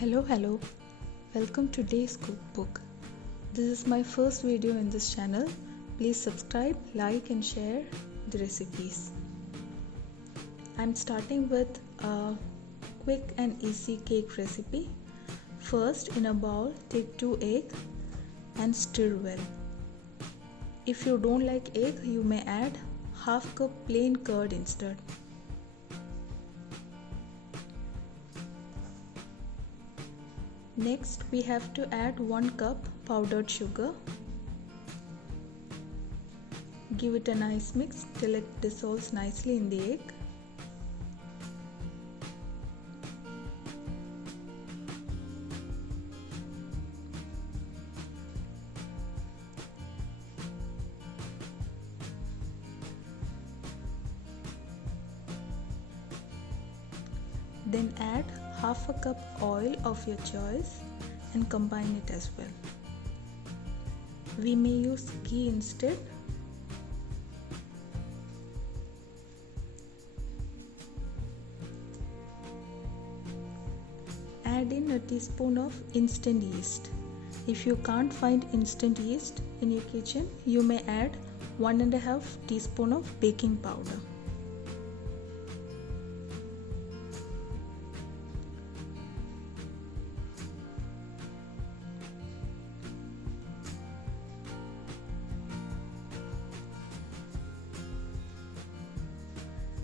Hello, welcome to today's cookbook. This is my first video in this channel. Please subscribe, like and share the recipes. I'm starting with a quick and easy cake recipe. First, in a bowl, take 2 eggs and stir well. If you don't like egg, you may add half cup plain curd instead. Next, we have to add 1 cup powdered sugar. Give it a nice mix till it dissolves nicely in the egg. Then add half a cup oil of your choice and combine it as well. We may use ghee instead. Add in a teaspoon of instant yeast. If you can't find instant yeast in your kitchen, you may add 1.5 teaspoon of baking powder.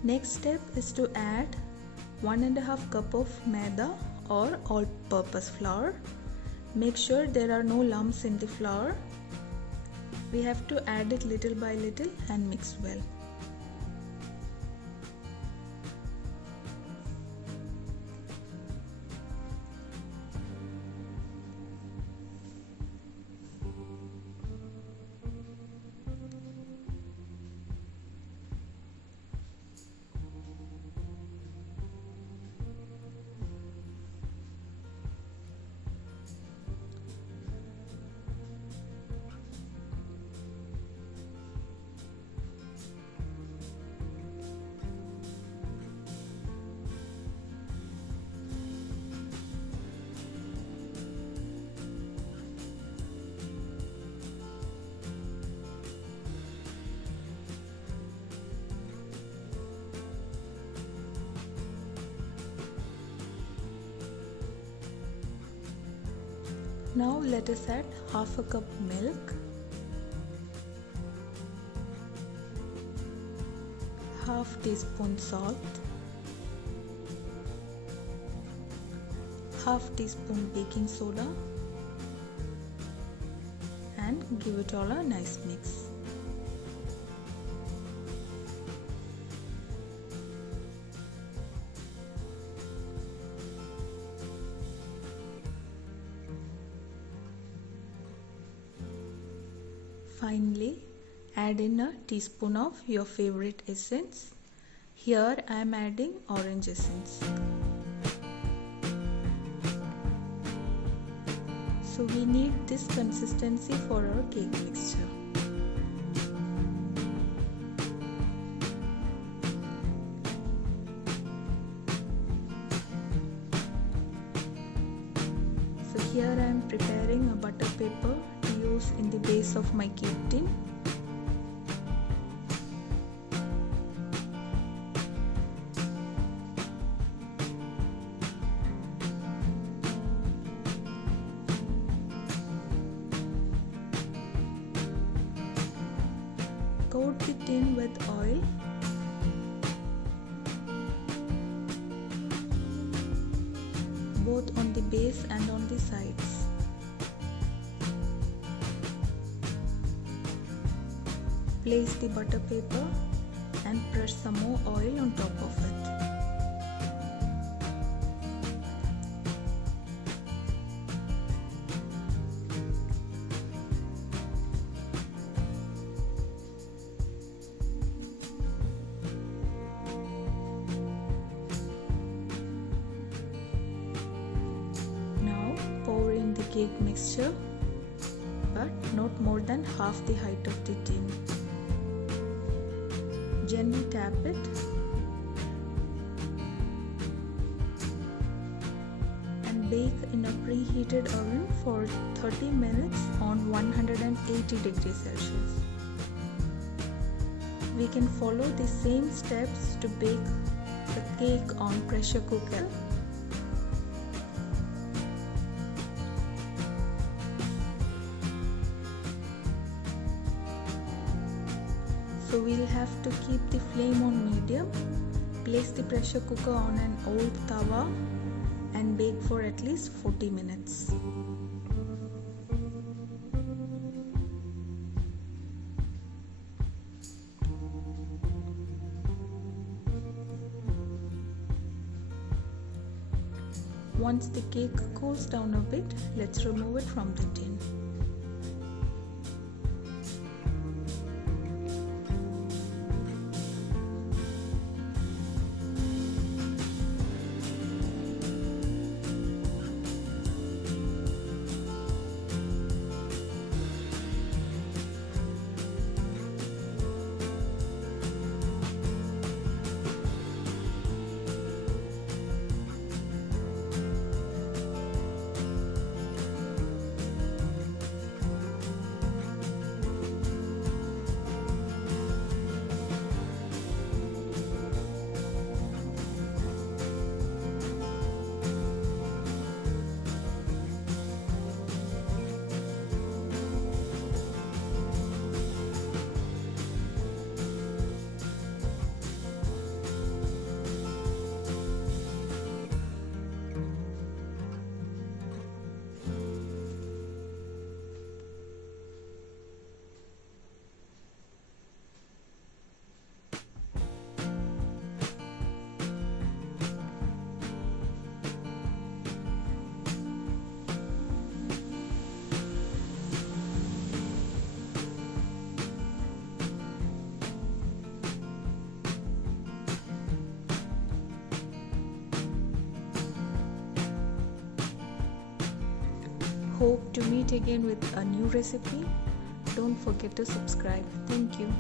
Next step is to add 1.5 cup of maida or all-purpose flour. Make sure there are no lumps in the flour. We have to add it little by little and mix well. Now let us add half a cup milk, half teaspoon salt, half teaspoon baking soda and give it all a nice mix. Finally, add in a teaspoon of your favorite essence. Here I am adding orange essence. So we need this consistency for our cake mixture. So here I am preparing a butter paper to use in the base of my cake tin. Coat the tin with oil. Both on the base and on the sides. Place the butter paper and brush some more oil on top of it. Now pour in the cake mixture, but not more than half the height of the tin. Gently tap it and Bake in a preheated oven for 30 minutes on 180 degrees Celsius. We can follow the same steps to bake the cake on pressure cooker. So we'll have to keep the flame on medium, place the pressure cooker on an old tawa and bake for at least 40 minutes. Once the cake cools down a bit, let's remove it from the tin. Hope to meet again with a new recipe. Don't forget to subscribe. Thank you.